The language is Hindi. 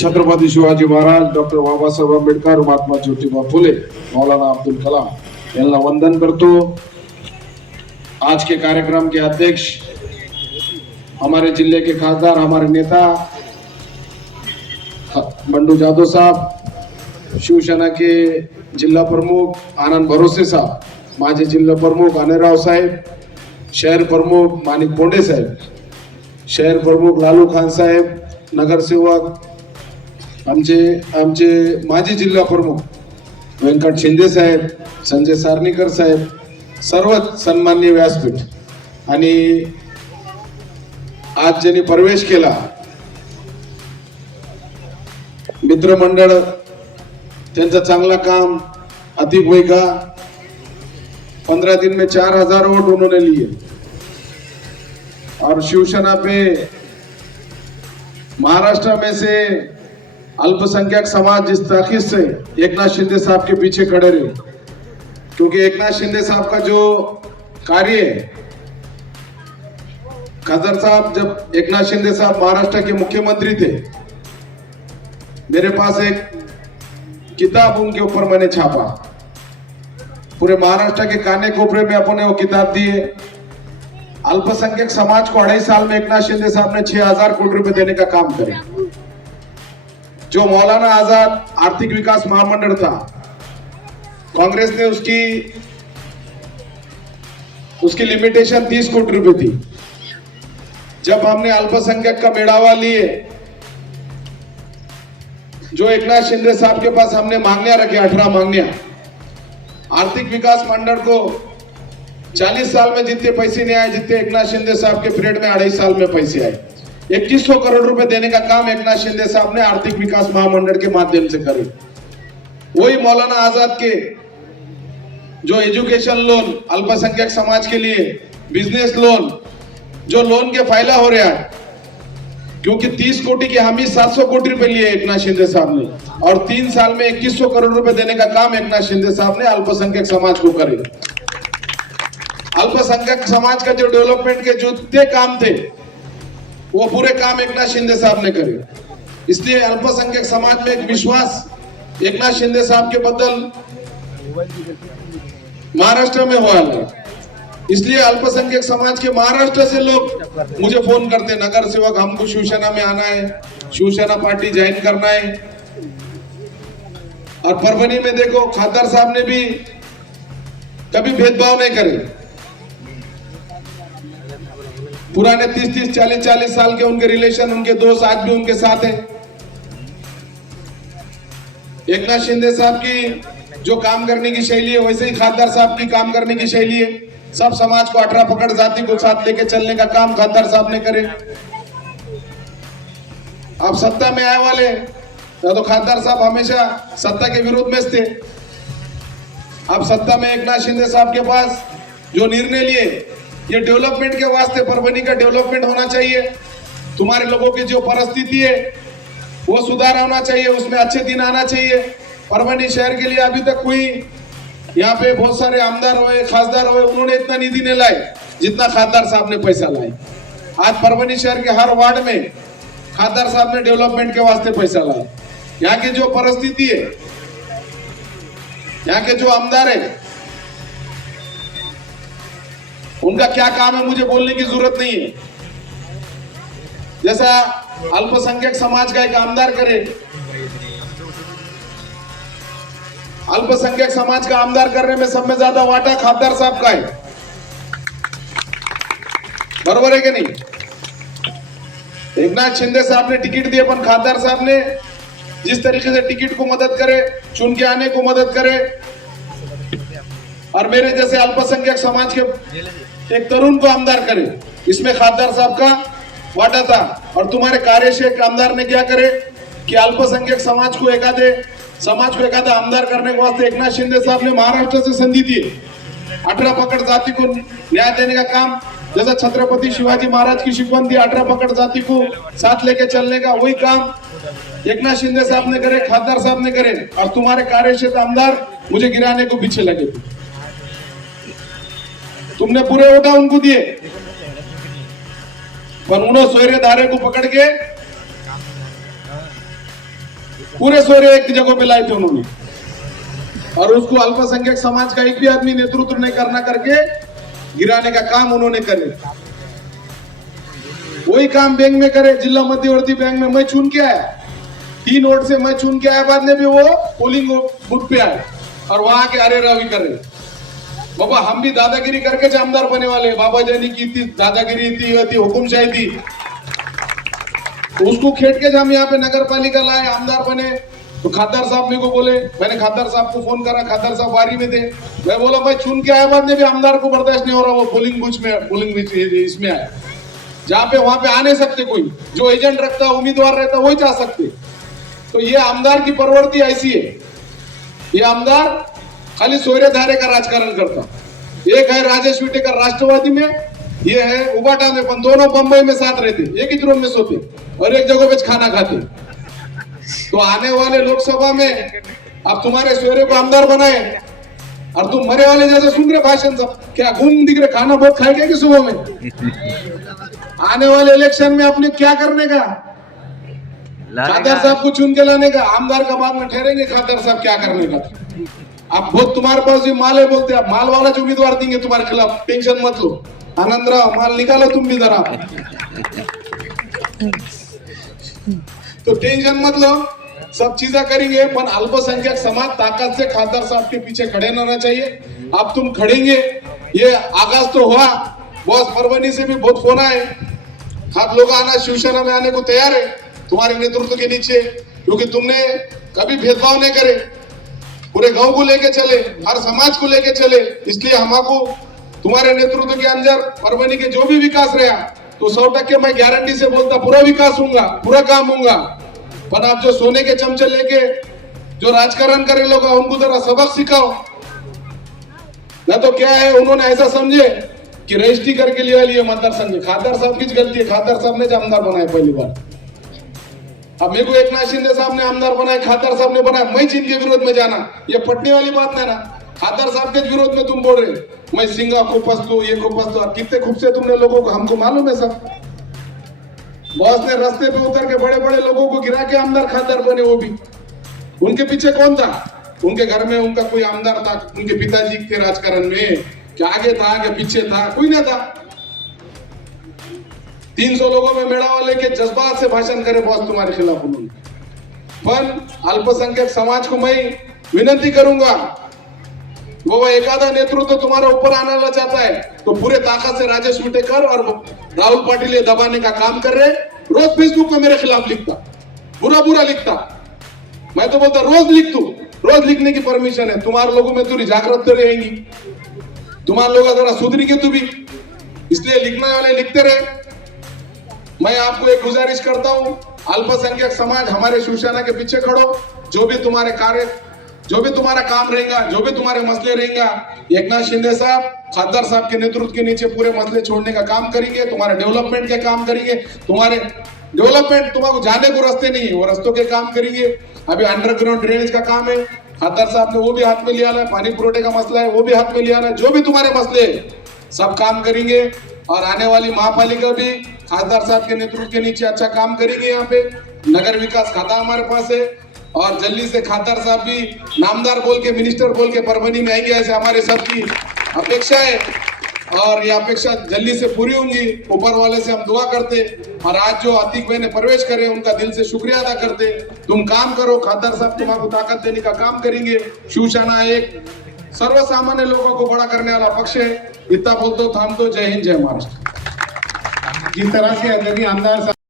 छत्रपति शिवाजी महाराज, डॉक्टर बाबासाहेब आंबेडकर, महात्मा ज्योतिबा फुले, मौलाना अब्दुल कलाम यांना वंदन करतो। आज के कार्यक्रम के अध्यक्ष हमारे जिले के खासदार, हमारे नेता बंडू जाधव साहब, शिवसेना के जिला प्रमुख आनंद भरोसे साहब, माजी जिल्हा प्रमुख अनिराव साहेब, शहर प्रमुख माणिक पोंडे साहेब, शहर प्रमुख लालू खान साहेब, नगरसेवक आमचे माजी जिल्हा प्रमुख व्यंकट शिंदे साहेब, संजय सारणीकर साहेब, सर्वच सन्माननीय व्यासपीठ आणि आज ज्यांनी प्रवेश केला मित्रमंडळ, त्यांचं चांगला काम, अति भूमिका, 15 दिन में 4000 वोट उन्होंने लिए और शिवसेना पे महाराष्ट्र में से अल्पसंख्यक समाज जिस ताकत से एकनाथ शिंदे साहब के पीछे खड़े रहे, क्योंकि एकनाथ शिंदे साहब का जो कार्य है, खासदार साहब जब एकनाथ शिंदे साहब महाराष्ट्र के मुख्यमंत्री थे, मेरे पास एक किताब उनके ऊपर मैंने छापा, पूरे महाराष्ट्र के काने कोपरे में अपने वो किताब दिए। अल्पसंख्यक समाज को 2.5 साल में एकनाथ शिंदे साहब ने 6000 कोटी रुपए देने का काम करे। जो मौलाना आजाद आर्थिक विकास महामंडल था, कांग्रेस ने उसकी लिमिटेशन 30 कोटी रुपए थी। जब हमने अल्पसंख्यक का मेड़ावा लिए, जो एकनाथ शिंदे साहब के पास हमने मांगनियां रखे, 18 मांगनियां, आर्थिक विकास मंडल को 40 साल में जितने पैसे नहीं आए, जितने एकनाथ शिंदे साहब के पीरियड में 2.5 साल में पैसे आए, 2100 करोड़ रुपए देने का काम एकनाथ शिंदे साहब ने आर्थिक विकास महामंडल के माध्यम से करे। वही मौलाना आजाद के जो एजुकेशन लोन अल्पसंख्यक समाज के लिए, बिजनेस लोन, जो लोन के फायदा हो रहा है, क्योंकि 30 कोटी की हामी 700 कोटी रुपए लिए एकनाथ शिंदे साहब ने, और 3 साल में 2100 करोड़ रुपए देने का काम एकनाथ शिंदे साहब ने अल्पसंख्यक समाज को करे। अल्पसंख्यक समाज का जो डेवलपमेंट के जो जितने काम थे, वो पूरे काम एकनाथ शिंदे साहब ने करे। इसलिए अल्पसंख्यक समाज में एक विश्वास एकनाथ शिंदे साहब के बदल महाराष्ट्र में हुआ है। इसलिए अल्पसंख्यक समाज के महाराष्ट्र से लोग मुझे फोन करते, नगर सेवक हमको शिवसेना में आना है, शिवसेना पार्टी ज्वाइन करना है। और परभनी में देखो, खादर साहब ने भी कभी भेदभाव नहीं करे। पुराने 30-30, 40-40 साल के उनके रिलेशन, उनके दोस्त आज भी उनके साथ हैं। एकनाथ शिंदे साहब की जो काम करने की शैली है, वैसे ही खादर साहब की काम करने की शैली है। सब समाज को 18 पकड़ जाति को साथ लेके चलने का काम खादर साहब ने करे। आप सत्ता में आए वाले तो खादर साहब हमेशा सत्ता के विरोध में थे। आप सत्ता में एकनाथ शिंदे साहब के पास जो निर्णय लिए, ये डेवलपमेंट के वास्ते, परभनी का डेवलपमेंट होना चाहिए, तुम्हारे लोगों की जो परिस्थिति है वो सुधार होना चाहिए, उसमें अच्छे दिन आना चाहिए। परभनी शहर के लिए अभी तक कोई यहाँ पे बहुत सारे आमदार हुए, खासदार हुए, उन्होंने इतना निधि नहीं लाए जितना खासदार साहब ने पैसा लाए। आज परभनी शहर के हर वार्ड में खासदार साहब ने डेवलपमेंट के वास्ते पैसा लाए। यहाँ की जो परिस्थिति है, यहाँ के जो आमदार है, उनका क्या काम है मुझे बोलने की जरूरत नहीं है। जैसा अल्पसंख्यक समाज का एक आमदार करे, अल्पसंख्यक समाज का आमदार करने में सब में ज्यादा वाटा खासदार साहब का है। बरोबर है कि नहीं? एकनाथ शिंदे साहब ने टिकट दिए, पर खासदार साहब ने जिस तरीके से टिकट को मदद करे, चुन के आने को मदद करे, और मेरे जैसे अल्पसंख्यक समाज के एक तरुण को आमदार करे, इसमें खासदार साहब का वाटा था। और तुम्हारे कार्य से एक आमदार ने क्या करे कि अल्पसंख्यक समाज को एकाधा आमदार करने के वास्ते एकनाथ शिंदे साहब ने महाराष्ट्र से संधि दी, 18 पकड़ जाति को न्याय देने का काम। जैसा छत्रपति शिवाजी महाराज की शिकवन थी, 18 पकड़ जाति को साथ लेके चलने का, वही काम एकनाथ शिंदे साहब ने करे, खासदार साहब ने करे। और तुम्हारे कार्य से आमदार मुझे गिराने को पीछे लगे थे। तुमने पूरे वोटा उनको दिए, पर उन्होंने सोयरे धारे को पकड़ के पूरे सोरे एक जगह पे लाए थे उन्होंने, और उसको अल्पसंख्यक समाज का एक भी आदमी नेतृत्व नहीं करना करके गिराने का काम उन्होंने करे। वही काम बैंक में करे, जिला मध्यवर्ती बैंक में मैं चुन के आया, 3 वोट से मैं चुन के आया, बाद में भी वो पोलिंग बूथ पे आए और वहां के अरे रवि कर रहे। बाबा हम भी दादागिरी करके आमदार बने वाले, बाबा जानी की थी दादागिरी थी हुकुमशाही थी, तो उसको खेट के हम यहाँ पे नगर पालिका लाए, आमदार बने। तो खादर साहब मेरे को बोले, मैंने खादर साहब को फोन करा, खादर साहब वारी में थे, मैं बोला भाई चुन के आया, बाद में भी आमदार को बर्दाश्त नहीं हो रहा, वो पोलिंग बूथ इसमें आया, जहाँ पे वहां पे आ नहीं सकते, कोई जो एजेंट रखता उम्मीदवार रहता वही जा सकते। तो ये आमदार की प्रवृत्ति ऐसी है, ये आमदार खाली सोयरे धारे का राजकारण करता। एक है राजेश विटेकर राष्ट्रवादी में, ये है उबाटा में, पण दोनों बंबई में साथ रहते, एक ही रूम में सोते और एक जगह पे खाना खाते। तो आने वाले लोकसभा में अब तुम्हारे सोयरे को आमदार बनाए और तुम मरे वाले जैसे सुन रहे भाषण सब, क्या घूम दिख रहे, खाना बहुत खाएंगे कि सुबह में? आने वाले इलेक्शन में अपने क्या करने का, खादर साहब को चुन के लाने का, आमदार का बाद में ठहरेंगे खादर साहब क्या करने का। अब बहुत तुम्हारे पास भी माल है, बोलते हैं माल वाला जो उम्मीदवार देंगे तुम्हारे खिलाफ, टेंशन मत लो, आनंद राव माल निकालो तुम भी जरा, तो टेंशन मत लो, सब चीजें करेंगे, पर अल्पसंख्यक समाज ताकत से खादर साहब के पीछे खड़े रहना चाहिए। अब तुम खड़ेंगे, ये आगाज तो हुआ, बॉस परभनी से भी बहुत फोन आए, आप लोग आना शिवसेना में आने को तैयार है तुम्हारे नेतृत्व के नीचे, क्योंकि तुमने कभी भेदभाव नहीं करे, पूरे गांव को लेके चले, हर समाज को लेके चले, इसलिए हमको तुम्हारे नेतृत्व के अंदर परभनी के जो भी विकास रहा तो 100% मैं गारंटी से बोलता पूरा विकास होगा, पूरा काम होगा। पर आप जो सोने के चमचे लेके जो राजकारण करे लोग, उनको जरा सबक सिखाओ, न तो क्या है उन्होंने ऐसा समझे कि रजिस्ट्री करके लिया लिए मतदार संघ। खादर साहब की गलती है, खादर साहब ने आमदार बनाया पहली बार, अब मेरे को एकनाथ शिंदे साहब ने आमदार बनाया, खादर साहब ने बनाया, मैं जिनके विरोध में जाना ये पटने वाली बात नहीं ना। खादर साहब के विरोध में तुम बोल रहे मैं सिंगा को पस्तू, ये को पस्तू, कितने खूब से तुमने लोगों को, हमको मालूम है सब। बॉस ने रास्ते पे उतर के बड़े बड़े लोगों को गिरा के आमदार खादर बने, वो भी उनके पीछे कौन था? उनके घर में उनका कोई आमदार था उनके पिताजी के राजकारण में? क्या आगे था, क्या पीछे था? कोई नहीं था। 300 लोगों में मेड़ावा लेके जज्बात से भाषण करे बॉस तुम्हारे खिलाफ उन्होंने। पर अल्पसंख्यक समाज को मैं विनती करूंगा, वो एकादा नेतृत्व तुम्हारे ऊपर आना चाहता है तो पूरे ताकत से राजेश विटेकर और राहुल पाटिल ये दबाने का काम कर रहे। रोज फेसबुक पे मेरे खिलाफ लिखता, बुरा बुरा लिखता, मैं तो बोलता रोज लिख तू, रोज लिखने की परमिशन है। तुम्हारे लोगों में थोड़ी जागृत तो रहेंगी, तुम्हारे लोग जरा सुधरी तू भी, इसलिए लिखने वाले लिखते रहे। मैं आपको एक गुजारिश करता हूं, अल्पसंख्यक समाज हमारे शिवसेना के पीछे खड़ो, जो भी तुम्हारे कार्य, जो भी तुम्हारा काम रहेगा, जो भी तुम्हारे मसले रहेगा, एकनाथ शिंदे साहब खादर साहब के नेतृत्व के नीचे पूरे मसले छोड़ने का काम करेंगे, तुम्हारे डेवलपमेंट के काम करेंगे, तुम्हारे डेवलपमेंट तुम्हारे जाने को रास्ते नहीं है वो रास्तों के काम करेंगे। अभी अंडरग्राउंड ड्रेनेज का काम है, खादर साहब ने वो भी हाथ में लिया है, पानी पुरोठे का मसला है वो भी हाथ में लिया है, जो भी तुम्हारे मसले सब काम करेंगे। और आने वाली महापालिका भी खासदार साहब के नेतृत्व के नीचे अच्छा काम करेंगे। यहाँ पे नगर विकास खाता हमारे पास है और जल्दी से खासदार साहब भी नामदार बोल के, मिनिस्टर बोल के परभनी में आएंगे, ऐसे हमारे सबकी अपेक्षा है और ये अपेक्षा जल्दी से पूरी होंगी। ऊपर वाले से हम दुआ करते और आज जो अतीक भाई ने प्रवेश करे उनका दिल से शुक्रिया अदा करते। तुम काम करो, खासदार साहब तुम्हारे ताकत देने का काम करेंगे। शिवसेना एक सर्वसामान्य लोगों को बड़ा करने वाला पक्ष है। इतना बोलते थामतो। जय हिंद, जय महाराष्ट्र। जिस तरह से अभी आमदार